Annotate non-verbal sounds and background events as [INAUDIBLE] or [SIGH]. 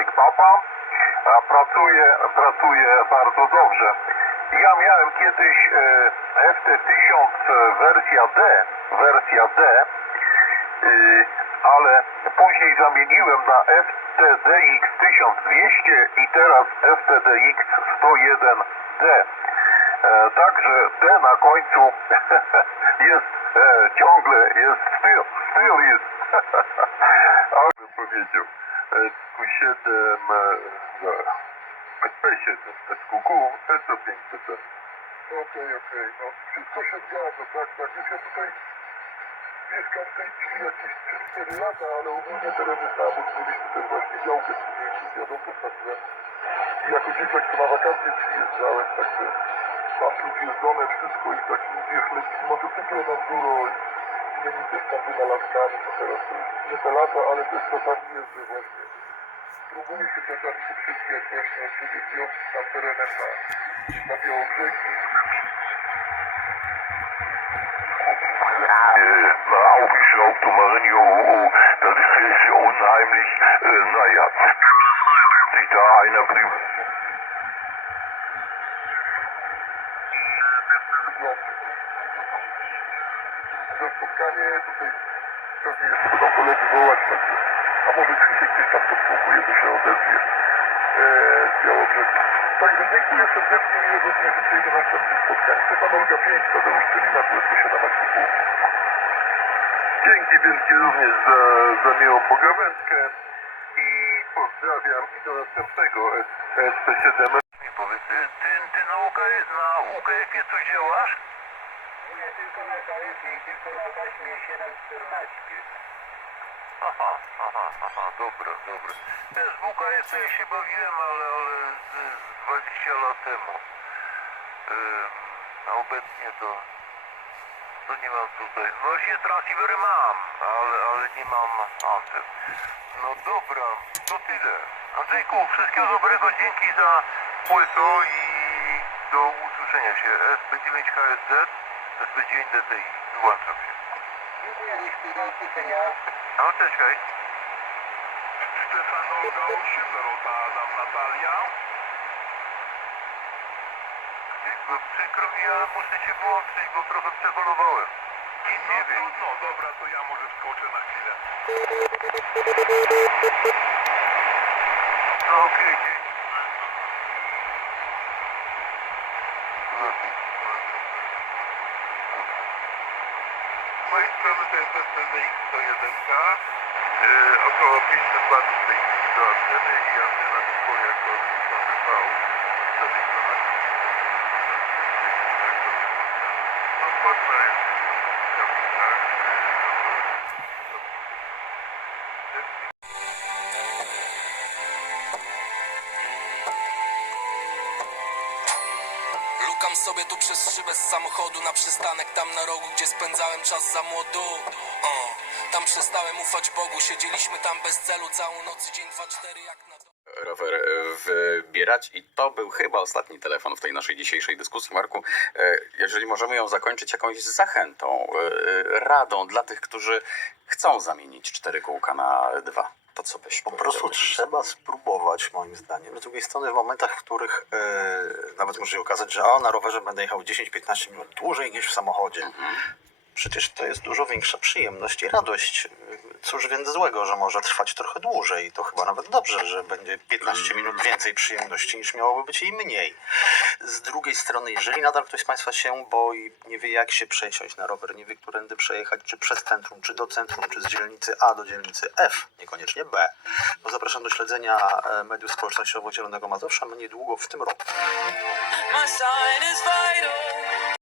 Mike Papa pracuje, pracuje bardzo dobrze. Ja miałem kiedyś e, FT1000 wersja D, wersja D, y, ale później zamieniłem na FTDX 1200 i teraz FTDX 101D. E, Także D na końcu [LAUGHS] jest e, ciągle, jest styl, styl jest. [LAUGHS] Ale powiedział, e, Q7, e, no, P7, SQQ, SO500. Okej, okej, no wszystko się zgadza, tak, tak, już ja tutaj mieszkam w tej chwili jakieś 3-4 lata, ale ogólnie tereny znam, bo mieliśmy też właśnie działkę z wiadomo, także jako dzieciak to na wakacje przyjeżdżałem, także mam tu zjeżdżone wszystko i tak jeździliśmy motocykle na enduro i mieli też tam wynalazkami, to teraz to już nie te lata, ale też czasami jeżdżę właśnie. spróbujmy się dotarć wszystkie okoliczne studiów na terenach na Białobrzeżu. Augenschraub, du Marinho, das ist echt unheimlich. Äh, naja, sich da einer privat. To spotkanie tutaj pewnie trzeba polegi wołać. A może Krzysiek gdzieś tam podsłuchuje, to się odezwie e, z Białobrzegu. Także dziękuję serdecznie, miłego dnia, życzę i do następnych spotkań. Stefan Olga 5, Tadeusz Celina, Kłęsko 7 na Dzięki wielkie również za, za miłą pogawędkę i pozdrawiam i do następnego SP7. Mi powiedz, ty, ty, na, UK, na UKF coś działasz? Nie tylko na KF-ie, tylko na taśmie 714. Aha, aha, aha, dobra, dobra. Też w UKF ja się bawiłem, ale, ale z, z 20 lat temu. A obecnie to, to nie mam tutaj. Właśnie transceivery mam, ale, ale nie mam anten. No dobra, to tyle. Andrzejku, wszystkiego dobrego, dzięki za płyto i do usłyszenia się. SP9 KSZ, SP9 DTI. Wyłączam się. Dziękuję, Ryszku, do usłyszenia. No, cześć, hej. Stefan Olga 8, Dorota Adam Natalia. Jakby przykro mi, ale muszę się wyłączyć, bo trochę przeholowałem. Nic No nie wiem. trudno, dobra, to ja może skoczę na chwilę. No okej, dzięki. Z mojej strony to jest STDX 101, yy, około 500 lat w tej chwili do anteny i antena kupuje jako odliczony V zaliczona No spokojna jest Lukam sobie tu przez szybę z samochodu na przystanek Tam na rogu, gdzie spędzałem czas za młodu o, Tam przestałem ufać Bogu Siedzieliśmy tam bez celu całą noc Dzień, dwa, cztery jak na rower e, wybierać i to był chyba ostatni telefon w tej naszej dzisiejszej dyskusji. Marku, e, jeżeli możemy ją zakończyć jakąś zachętą, e, radą dla tych, którzy chcą zamienić cztery kółka na dwa, to co byś Po prostu trzeba spróbować, moim zdaniem. Z drugiej strony, w momentach, w których e, nawet może się okazać, że o, na rowerze będę jechał 10-15 minut dłużej niż w samochodzie. Przecież to jest dużo większa przyjemność i radość. Cóż więc złego, że może trwać trochę dłużej. To chyba nawet dobrze, że będzie 15 minut więcej przyjemności niż miałoby być jej mniej. Z drugiej strony, jeżeli nadal ktoś z Państwa się boi, nie wie jak się przesiąść na rower, nie wie którędy przejechać, czy przez centrum, czy do centrum, czy z dzielnicy A do dzielnicy F, niekoniecznie B, to zapraszam do śledzenia e, mediów społecznościowych Zielonego Mazowsza. Niedługo w tym roku My sign is vital.